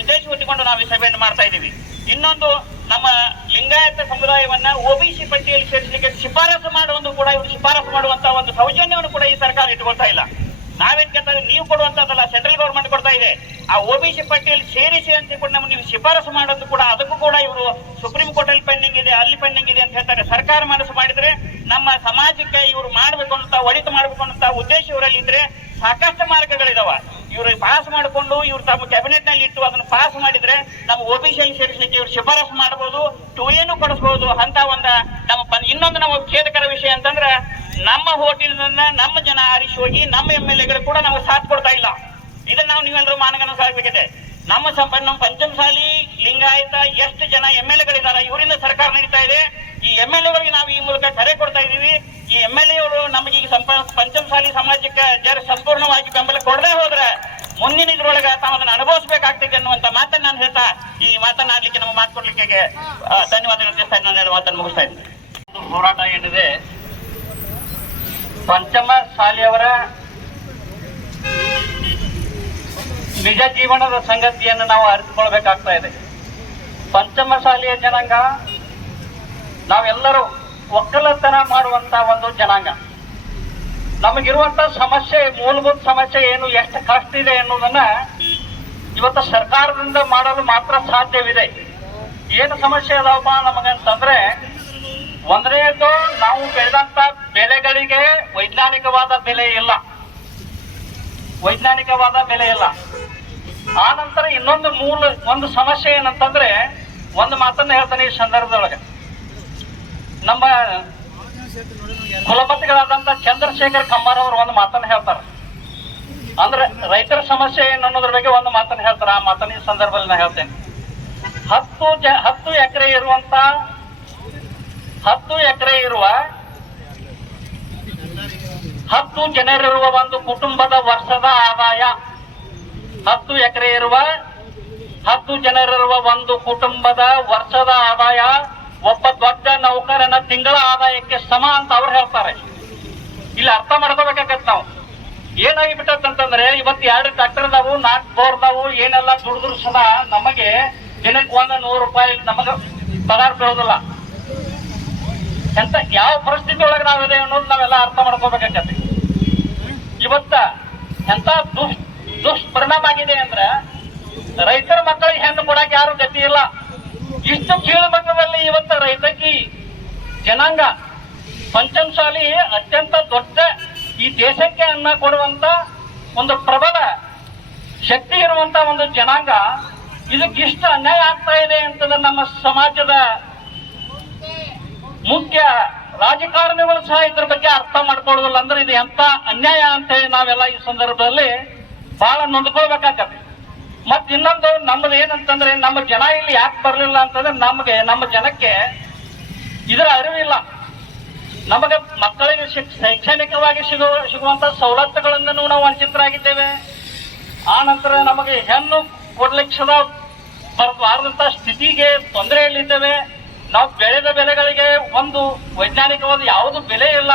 Speaker 4: ಉದ್ದೇಶ ಇಟ್ಟುಕೊಂಡು ನಾವು ಈ ಸಭೆಯನ್ನು ಮಾಡ್ತಾ ಇದ್ದೀವಿ. ಇನ್ನೊಂದು ನಮ್ಮ ಲಿಂಗಾಯತ ಸಮುದಾಯವನ್ನ ಒಬಿಸಿ ಪಟ್ಟಿಯಲ್ಲಿ ಸೇರಿಸಲಿಕ್ಕೆ ಶಿಫಾರಸು ಮಾಡುವಂದು ಕೂಡ ಇವರು ಶಿಫಾರಸು ಮಾಡುವಂತ ಒಂದು ಸೌಜನ್ಯವನ್ನು ಕೂಡ ಈ ಸರ್ಕಾರ ಇಟ್ಕೊಳ್ತಾ ಇಲ್ಲ. ನಾವೇನ್ ಕೇಳ್ತಾರೆ ನೀವು ಕೊಡುವಂತದ್ದಲ್ಲ ಸೆಂಟ್ರಲ್ ಗೌರ್ಮೆಂಟ್ ಕೊಡ್ತಾ ಇದೆ. ಆ ಒಬಿಸಿ ಪಟ್ಟಿಯಲ್ಲಿ ಸೇರಿಸಿ ಅಂತ ಕೂಡ ನಮ್ಗೆ ನೀವು ಶಿಫಾರಸು ಮಾಡೋದು ಕೂಡ ಅದಕ್ಕೂ ಕೂಡ ಇವರು ಸುಪ್ರೀಂ ಕೋರ್ಟ್ ಅಲ್ಲಿ ಪೆಂಡಿಂಗ್ ಇದೆ, ಅಲ್ಲಿ ಪೆಂಡಿಂಗ್ ಇದೆ ಅಂತ ಹೇಳ್ತಾರೆ. ಸರ್ಕಾರ ಮನಸ್ಸು ಮಾಡಿದ್ರೆ ನಮ್ಮ ಸಮಾಜಕ್ಕೆ ಇವರು ಮಾಡಬೇಕು ಅಂತ ಒಳಿತು ಮಾಡಬೇಕು ಅಂತ ಉದ್ದೇಶ ಇವರಲ್ಲಿ ಇದ್ರೆ ಸಾಕಷ್ಟು ಮಾರ್ಗಗಳಿದಾವ. ಇವರು ಪಾಸ್ ಮಾಡಿಕೊಂಡು ಇವ್ರು ತಮ್ಮ ಕ್ಯಾಬಿನೆಟ್ನಲ್ಲಿ ಇಟ್ಟು ಅದನ್ನು ಪಾಸ್ ಮಾಡಿದ್ರೆ ನಮ್ಮ ಒಬಿಸಿಯಲ್ಲಿ ಸೇರಿಸಲಿಕ್ಕೆ ಇವ್ರು ಶಿಫಾರಸು ಮಾಡಬಹುದು ಟೂ ಏನು ಕೊಡಿಸಬಹುದು ಅಂತ ಒಂದ ನಮ್ಮ ಇನ್ನೊಂದು ನಮ್ಮ ಖೇದಕರ ವಿಷಯ ಅಂತಂದ್ರೆ ನಮ್ಮ ಹೋಟೆಲ್ನ ನಮ್ಮ ಜನ ಆರಿಸಿ ಹೋಗಿ ನಮ್ಮ ಎಂ ಎಲ್ ಎಗಳು ಕೂಡ ನಮಗೆ ಸಾಥ್ ಕೊಡ್ತಾ ಇಲ್ಲ. ಇದನ್ನ ನಾವು ನೀವೆಲ್ಲರೂ ಮಾನಗನ ಸಾಗಬೇಕಿದೆ ನಮ್ಮ ಸಂಪ ನಮ್ಮ ಪಂಚಮಸಾಲಿ, ಲಿಂಗಾಯತ ಎಷ್ಟು ಜನ ಎಂ ಎಲ್ ಎಗಳಿದ್ದಾರೆ ಇವರಿಂದ ಸರ್ಕಾರ ನಡೀತಾ ಇದೆ. ಈ ಎಂ ಎಲ್ ಎಗಳಿಗೆ ನಾವು ಈ ಮೂಲಕ ಕರೆ ಕೊಡ್ತಾ ಇದೀವಿ ಈ ಎಂ ಎಲ್ ಎವರು ನಮಗೆ ಈ ಸಂಪ, ಪಂಚಮಸಾಲಿ ಸಮಾಜಕ್ಕೆ ಜರ ಸಂಪೂರ್ಣವಾಗಿ ಬೆಂಬಲ ಕೊಡದೆ ಹೋದ್ರೆ ಮುಂದಿನ ಇದ್ರೊಳಗೆ ತಾವು ಅದನ್ನು ಅನುಭವಿಸಬೇಕಾಗ್ತದೆ ಅನ್ನುವಂತ ಮಾತನ್ನ ನಾನು ಹೇಳ್ತಾ ಈ ಮಾತನಾಡ್ಲಿಕ್ಕೆ ನಮ್ಮ ಮಾತು ಕೊಡ್ಲಿಕ್ಕೆ ಧನ್ಯವಾದಗಳು ತಿಳಿಸ್ತಾ ನಾನು ಮಾತನ್ನು ಮುಗಿಸ್ತಾ ಇದ್ದೀನಿ. ಹೋರಾಟ ಏನಿದೆ ಪಂಚಮ ಸಾಲಿಯವರ ನಿಜ ಜೀವನದ ಸಂಗತಿಯನ್ನು ನಾವು ಅರಿತುಕೊಳ್ಬೇಕಾಗ್ತಾ ಇದೆ.
Speaker 5: ಪಂಚಮ ಶಾಲೆಯ ಜನಾಂಗ, ನಾವೆಲ್ಲರೂ ಒಕ್ಕಲತನ ಮಾಡುವಂತ ಒಂದು ಜನಾಂಗ. ನಮಗಿರುವಂತ ಸಮಸ್ಯೆ, ಮೂಲಭೂತ ಸಮಸ್ಯೆ ಏನು, ಎಷ್ಟು ಕಷ್ಟ ಇದೆ ಎನ್ನುವುದನ್ನ ಇವತ್ತು ಸರ್ಕಾರದಿಂದ ಮಾಡಲು ಮಾತ್ರ ಸಾಧ್ಯವಿದೆ. ಏನು ಸಮಸ್ಯೆ ಅದಾವಪ್ಪ ನಮಗಂತಂದ್ರೆ ಒಂದನೇದು ನಾವು ಬೆಳೆದಂತ ಬೆಳೆಗಳಿಗೆ ವೈಜ್ಞಾನಿಕವಾದ ಬೆಲೆ ಇಲ್ಲ. ವೈಜ್ಞಾನಿಕವಾದ ಬೆಲೆ ಇಲ್ಲ. ಆ ನಂತರ ಇನ್ನೊಂದು ಮೂಲ, ಒಂದು ಸಮಸ್ಯೆ ಏನಂತಂದ್ರೆ, ಒಂದು ಮಾತನ್ನ ಹೇಳ್ತಾನೆ ಈ ಸಂದರ್ಭದೊಳಗೆ. ನಮ್ಮ ಕುಲಪತಿಗಳಾದಂತ ಚಂದ್ರಶೇಖರ್ ಕಂಬಾರ್ ಅವರು ಒಂದು ಮಾತನ್ನ ಹೇಳ್ತಾರೆ. ಅಂದ್ರೆ ರೈತರ ಸಮಸ್ಯೆ ಏನು ಅನ್ನೋದ್ರ ಬಗ್ಗೆ ಒಂದು ಮಾತನ್ನ ಹೇಳ್ತಾರೆ. ಆ ಮಾತನ್ನ ಈ ಸಂದರ್ಭದಲ್ಲಿ ನಾ ಹೇಳ್ತೇನೆ. ಹತ್ತು ಜ, ಹತ್ತು ಎಕರೆ ಇರುವಂತ, ಹತ್ತು ಎಕರೆ ಇರುವ, ಹತ್ತು ಜನರಿರುವ ಒಂದು ಕುಟುಂಬದ ವರ್ಷದ ಆದಾಯ ಹತ್ತು ಎಕರೆ ಇರುವ, ಹತ್ತು ಜನರಿರುವ ಒಂದು ಕುಟುಂಬದ ವರ್ಷದ ಆದಾಯ ಒಬ್ಬ ದೊಡ್ಡ ನೌಕರನ ತಿಂಗಳ ಆದಾಯಕ್ಕೆ ಸಮ ಅಂತ ಅವ್ರು ಹೇಳ್ತಾರೆ. ಇಲ್ಲಿ ಅರ್ಥ ಮಾಡ್ಕೋಬೇಕಾಗತ್ತೆ ನಾವು. ಏನಾಗಿ ಏನಾಗಿಬಿಟ್ಟಂತಂದ್ರೆ ಇವತ್ತು ಎರಡು ಟ್ರ್ಯಾಕ್ಟರ್ ಅದಾವು ನಾಲ್ಕು ಬೋರ್ ಅದಾವು ಏನೆಲ್ಲ ದುಡಿದ್ರು ಸದಾ ನಮಗೆ ದಿನಕ್ಕೆ ಒಂದು ನೂರು ರೂಪಾಯಿ ನಮಗ ಪಗಾರ ಬೀಳೋದಿಲ್ಲ ಎಂತ ಯಾವ ಪರಿಸ್ಥಿತಿ ಒಳಗೆ ನಾವಿದೆ ಅನ್ನೋದು ನಾವೆಲ್ಲ ಅರ್ಥ ಮಾಡ್ಕೋಬೇಕಾಗತ್ತೆ. ಇವತ್ತ ಎಂತ ದುಷ್ ದುಷ್ಪರಿಣಾಮ ಆಗಿದೆ ಅಂದ್ರೆ ರೈತರ ಮಕ್ಕಳಿಗೆ ಹೆಣ್ಣು ಕೊಡಕ್ಕೆ ಯಾರು ಗತಿ ಇಲ್ಲ. ಇಷ್ಟು ಕೀಳು ಮಟ್ಟದಲ್ಲಿ ಇವತ್ತು ರೈತಕಿ ಜನಾಂಗ ಪಂಚಮಶಾಲಿ ಅತ್ಯಂತ ದೊಡ್ಡ ಈ ದೇಶಕ್ಕೆ ಅನ್ನ ಕೊಡುವಂತ ಒಂದು ಪ್ರಬಲ ಶಕ್ತಿ ಇರುವಂತ ಒಂದು ಜನಾಂಗ. ಇದಕ್ಕೆ ಇಷ್ಟು ಅನ್ಯಾಯ ಆಗ್ತಾ ಇದೆ ಅಂತಂದ್ರೆ ನಮ್ಮ ಸಮಾಜದ ಮುಖ್ಯ ರಾಜಕಾರಣಿಗಳು ಸಹ ಇದ್ರ ಬಗ್ಗೆ ಅರ್ಥ ಮಾಡ್ಕೊಳ್ಳೋದಿಲ್ಲ ಅಂದ್ರೆ ಇದು ಎಂತ ಅನ್ಯಾಯ ಅಂತ ಹೇಳಿ ನಾವೆಲ್ಲ ಈ ಸಂದರ್ಭದಲ್ಲಿ ಬಹಳ ನೊಂದ್ಕೊಳ್ಬೇಕಾಗತ್ತೆ. ಮತ್ ಇನ್ನೊಂದು ನಮ್ಮದು ಏನಂತಂದ್ರೆ ನಮ್ಮ ಜನ ಇಲ್ಲಿ ಯಾಕೆ ಬರ್ಲಿಲ್ಲ ಅಂತಂದ್ರೆ ನಮಗೆ, ನಮ್ಮ ಜನಕ್ಕೆ ಇದರ ಅರಿವಿಲ್ಲ. ನಮಗೆ ಮಕ್ಕಳಿಗೆ ಶಿಕ್- ಶೈಕ್ಷಣಿಕವಾಗಿ ಸಿಗುವ ಸಿಗುವಂತ ಸವಲತ್ತುಗಳಿಂದನೂ ನಾವು ವಂಚಿತರಾಗಿದ್ದೇವೆ. ಆ ನಂತರ ನಮಗೆ ಹೆಣ್ಣು ಕೊಡ್ಲಿಕ್ಷದ ಬರಬಾರದಂತ ಸ್ಥಿತಿಗೆ ತೊಂದರೆಯಲ್ಲಿದ್ದೇವೆ. ನಾವು ಬೆಳೆದ ಬೆಲೆಗಳಿಗೆ ಒಂದು ವೈಜ್ಞಾನಿಕವಾದ ಯಾವುದು ಬೆಲೆ ಇಲ್ಲ.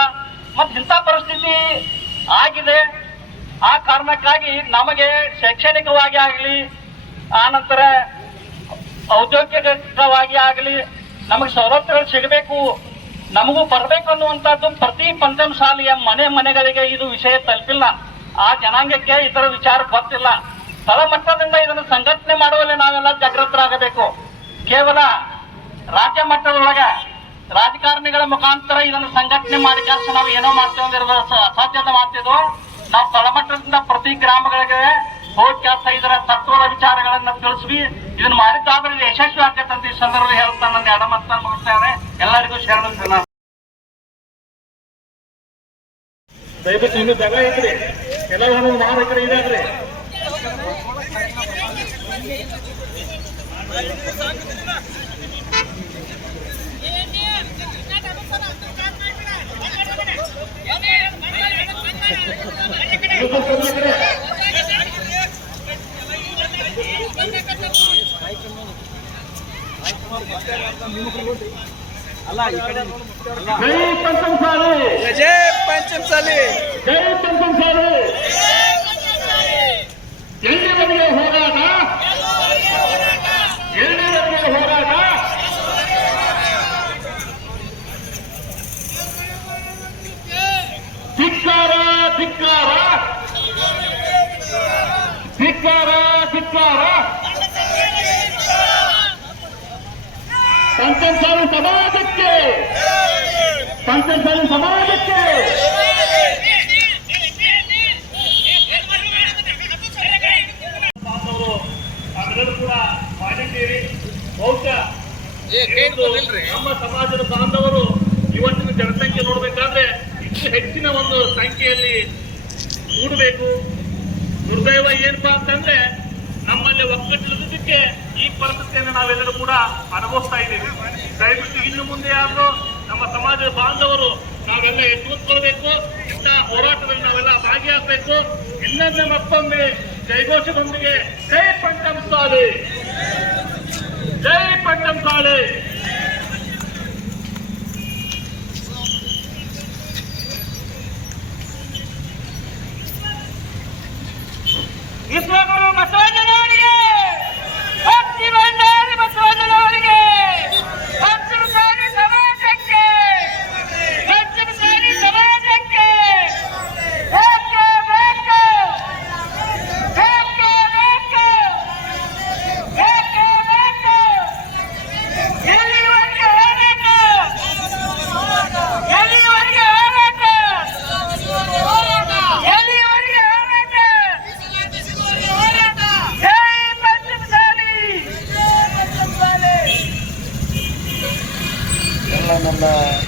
Speaker 5: ಮತ್ತೆ ಇಂಥ ಪರಿಸ್ಥಿತಿ ಆಗಿದೆ. ಆ ಕಾರಣಕ್ಕಾಗಿ ನಮಗೆ ಶೈಕ್ಷಣಿಕವಾಗಿ ಆಗಲಿ, ಆ ನಂತರ ಔದ್ಯೋಗಿಕವಾಗಿ ಆಗಲಿ ನಮಗೆ ಸವಲತ್ತುಗಳು ಸಿಗಬೇಕು, ನಮಗೂ ಬರಬೇಕು ಅನ್ನುವಂಥದ್ದು ಪ್ರತಿ ಪಂಚಮ ಶಾಲೆಯ ಮನೆ ಮನೆಗಳಿಗೆ ಇದು ವಿಷಯ ತಲುಪಿಲ್ಲ. ಆ ಜನಾಂಗಕ್ಕೆ ಇತರ ವಿಚಾರ ಗೊತ್ತಿಲ್ಲ. ತಳಮಟ್ಟದಿಂದ ಇದನ್ನು ಸಂಘಟನೆ ಮಾಡುವಲ್ಲಿ ನಾವೆಲ್ಲ ಜಾಗೃತರಾಗಬೇಕು. ಕೇವಲ ರಾಜ್ಯ ಮಟ್ಟದೊಳಗೆ ರಾಜಕಾರಣಿಗಳ ಮುಖಾಂತರ ಇದನ್ನು ಸಂಘಟನೆ ಮಾಡಿ ನಾವು ಏನೋ ಮಾಡ್ತೇವೆ ಮಾಡ್ತಿದ್ದೋ ಅಸಾಧ್ಯದ ಮಾತಿದು. ನಾವು ತಳಮಟ್ಟದಿಂದ ಪ್ರತಿ ಗ್ರಾಮಗಳಿಗೆ ಹೋಗಿ ಕೆಲಸ ಇದರ ತತ್ವದ ವಿಚಾರಗಳನ್ನ ತಿಳಿಸ್ವಿ ಇದನ್ನ ಮಾಡಿದ್ದಾದ್ರೆ ಇದು ಯಶಸ್ವಿ ಆಗ್ತದೆ ಅಂತ ಈ ಸಂದರ್ಭದಲ್ಲಿ ಹೇಳ್ತಾ ನನ್ನ ಎಡ ಮಾತನ್ನ ಮುಗಿಸ್ತೇನೆ ಎಲ್ಲರಿಗೂ ಶರಣು ಶರಣ
Speaker 6: ದಯವಿಟ್ಟು ಇನ್ನು ಜಾಗ ಇದ್ರಿ ಕೆಲವರು ಮಾಲಕರು ಇದಾದ್ರಿ ಜೈ ಪಂಚಮಸಾಲಿ
Speaker 7: ಜೈ ಪಂಚಮಸಾಲಿ
Speaker 6: ಜೈ ಪಂಚಮಸಾಲಿ ಎಲ್ಲಿವರೆಗೆ ಹೋರಾಟ ಎಲ್ಲಿವರೆಗೆ ಧಿಕ್ಕಾರ. ಧಿಕ್ಕಾರ ಧಿಕ್ಕಾರ. ಪಂಚಮಸಾಲಿ ಸಮಾಜಕ್ಕೆ. ಪಂಚಮಸಾಲಿ ಸಮಾಜಕ್ಕೆ. ಬಾಂಧವರು ಅದರಲ್ಲೂ ಕೂಡ ಮಾಡಿದ್ದೀರಿ. ಬಹುಶಃ ನಮ್ಮ ಸಮಾಜದ ಬಾಂಧವರು ಇವತ್ತಿನ ಜನಸಂಖ್ಯೆ ನೋಡ್ಬೇಕಾದ್ರೆ ಹೆಚ್ಚಿನ ಒಂದು ಸಂಖ್ಯೆಯಲ್ಲಿ ಕೂಡಬೇಕು ದುರ್ದೈವ ಏನಪ್ಪಾ ಅಂತಂದ್ರೆ ನಮ್ಮಲ್ಲಿ ಒಗ್ಗಟ್ಟಿಲ್ಲದಕ್ಕೆ ಈ ಪರಿಸ್ಥಿತಿಯನ್ನು ನಾವೆಲ್ಲರೂ ಕೂಡ ಅನುಭವಿಸ್ತಾ ಇದ್ದೀವಿ. ದಯವಿಟ್ಟು ಇನ್ನು ಮುಂದೆ ಆದರೂ ನಮ್ಮ ಸಮಾಜದ ಬಾಂಧವರು ನಾವೆಲ್ಲ ಎಚ್ಚೆತ್ತುಕೊಳ್ಬೇಕು ಇಂಥ ಹೋರಾಟದಲ್ಲಿ ನಾವೆಲ್ಲ ಭಾಗಿಯಾಗಬೇಕು. ಇನ್ನೊಂದು ಮತ್ತೊಮ್ಮೆ ಜೈಘೋಷದೊಂದಿಗೆ ಜೈ ಪಂಚಮ್ ಸಾಲಿ ಜೈ ಪಂಚಮ್ ಸಾಲಿ
Speaker 5: Allah.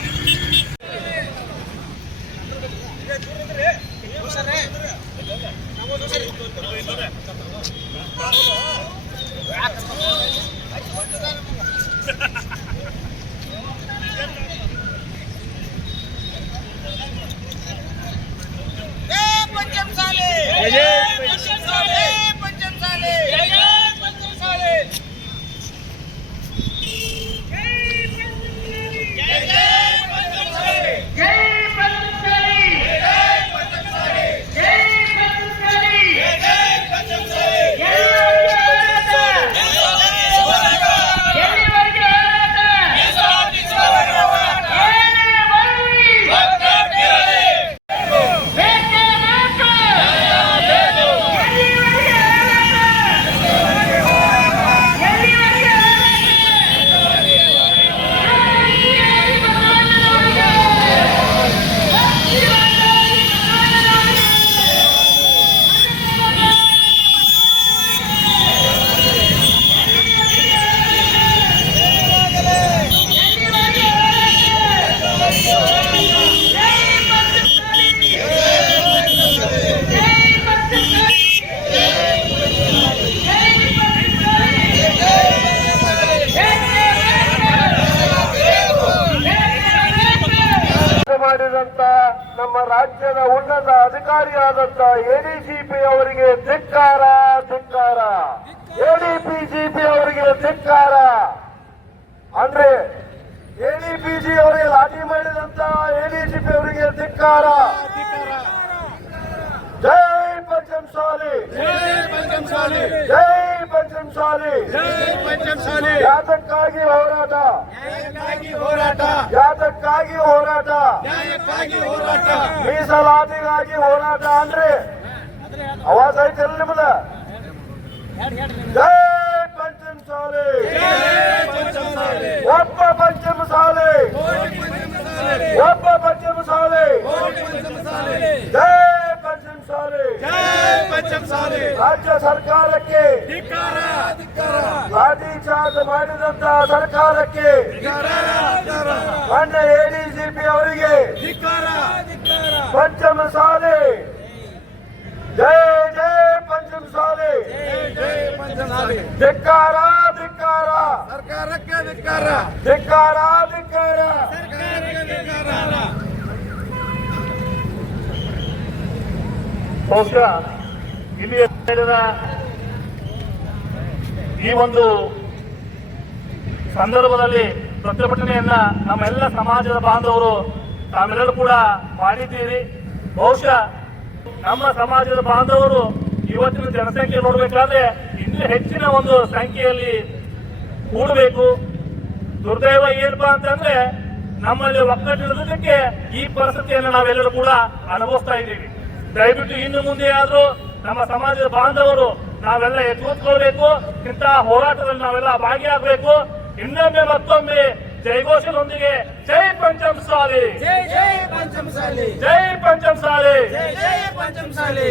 Speaker 8: ಮಾಡಿದಂತ ನಮ್ಮ ರಾಜ್ಯದ ಉನ್ನತ ಅಧಿಕಾರಿಯಾದಂತ ಎಡಿಜಿಪಿ ಅವರಿಗೆ ಧಿಕ್ಕಾರ ಧಿಕ್ಕಾರ. ಎಡಿಪಿಜಿಪಿ ಅವರಿಗೆ ಧಿಕ್ಕಾರ. ಅಂದ್ರೆ ಎಡಿಪಿಜಿ ಅವರಿಗೆ ಲಾಠಿ ಮಾಡಿದಂತ ಎಡಿಜಿಪಿ ಅವರಿಗೆ ಧಿಕ್ಕಾರ. ಜೈ ಪಂಚಮಸಾಲಿ ಜೈ ಪಂಚಮಸಾಲಿ ಯಾತಕ್ಕಾಗಿ ಹೋರಾಟ ಯಾತಕ್ಕಾಗಿ ಹೋರಾಟ ಮೀಸಲಾತಿಗಾಗಿ ಹೋರಾಟ ಅಂದ್ರೆ ಅವಾಜ್ ಐತಲ್ಲ ನಿಮ್ದ ಜೈ ಪಂಚಮಸಾಲಿ ಒಬ್ಬ ಪಂಚಮಸಾಲಿ ಒಬ್ಬ ಪಂಚಮಸಾಲಿ ಜೈ ಪಂಚಮಸಾಲಿ ರಾಜ್ಯ ಸರ್ಕಾರಕ್ಕೆ ಲಾಠಿ ಚಾರ್ಜ್ ಮಾಡಿದಂತ ಸರ್ಕಾರಕ್ಕೆ ಮಾನ್ಯ ಎಡಿಜಿಪಿ ಅವರಿಗೆ ಪಂಚಮಸಾಲಿ ಜೈ ಜೈ ಪಂಚಮಸಾಲಿ ಧಿಕ್ಕಾರ ಧಿಕ್ಕಾರ
Speaker 5: ಸರ್ಕಾರಕ್ಕೆ ಧಿಕ್ಕಾರ
Speaker 8: ಧಿಕ್ಕಾರ ಧಿಕ್ಕಾರ ಬಹುಶಃ ಇಲ್ಲಿ ಈ ಒಂದು ಸಂದರ್ಭದಲ್ಲಿ ಪ್ರತಿಭಟನೆಯನ್ನ ನಮ್ಮೆಲ್ಲ ಸಮಾಜದ ಬಾಂಧವರು ತಾವೆಲ್ಲರೂ ಕೂಡ ಮಾಡಿದ್ದೀರಿ. ಬಹುಶಃ ನಮ್ಮ ಸಮಾಜದ ಬಾಂಧವರು ಇವತ್ತಿನ ಜನಸಂಖ್ಯೆ ನೋಡಬೇಕಾದ್ರೆ ಇನ್ನೂ ಹೆಚ್ಚಿನ ಒಂದು ಸಂಖ್ಯೆಯಲ್ಲಿ ಕೂಡಬೇಕು. ದುರ್ದೈವ ಏನಪ್ಪ ಅಂತಂದ್ರೆ ನಮ್ಮಲ್ಲಿ ಒಕ್ಕಟ್ಟಿರೋದಕ್ಕೆ ಈ ಪರಿಸ್ಥಿತಿಯನ್ನು ನಾವೆಲ್ಲರೂ ಕೂಡ ಅನುಭವಿಸ್ತಾ ಇದ್ದೀವಿ. ದಯವಿಟ್ಟು ಇನ್ನು ಮುಂದೆ ಆದ್ರೂ ನಮ್ಮ ಸಮಾಜದ ಬಾಂಧವರು ನಾವೆಲ್ಲ ಎತ್ಕೊತ್ಕೋಬೇಕು ಇಂತಹ ಹೋರಾಟದಲ್ಲಿ ನಾವೆಲ್ಲ ಭಾಗಿಯಾಗಬೇಕು. ಇನ್ನೊಮ್ಮೆ ಮತ್ತೊಮ್ಮೆ ಜೈಘೋಷದೊಂದಿಗೆ ಜೈ ಪಂಚಮಸಾಲಿ.
Speaker 5: ಜೈ ಜೈ ಪಂಚಮಸಾಲಿ.
Speaker 8: ಜೈ ಪಂಚಮಸಾಲಿ.
Speaker 5: ಜೈ ಜೈ ಪಂಚಮಸಾಲಿ.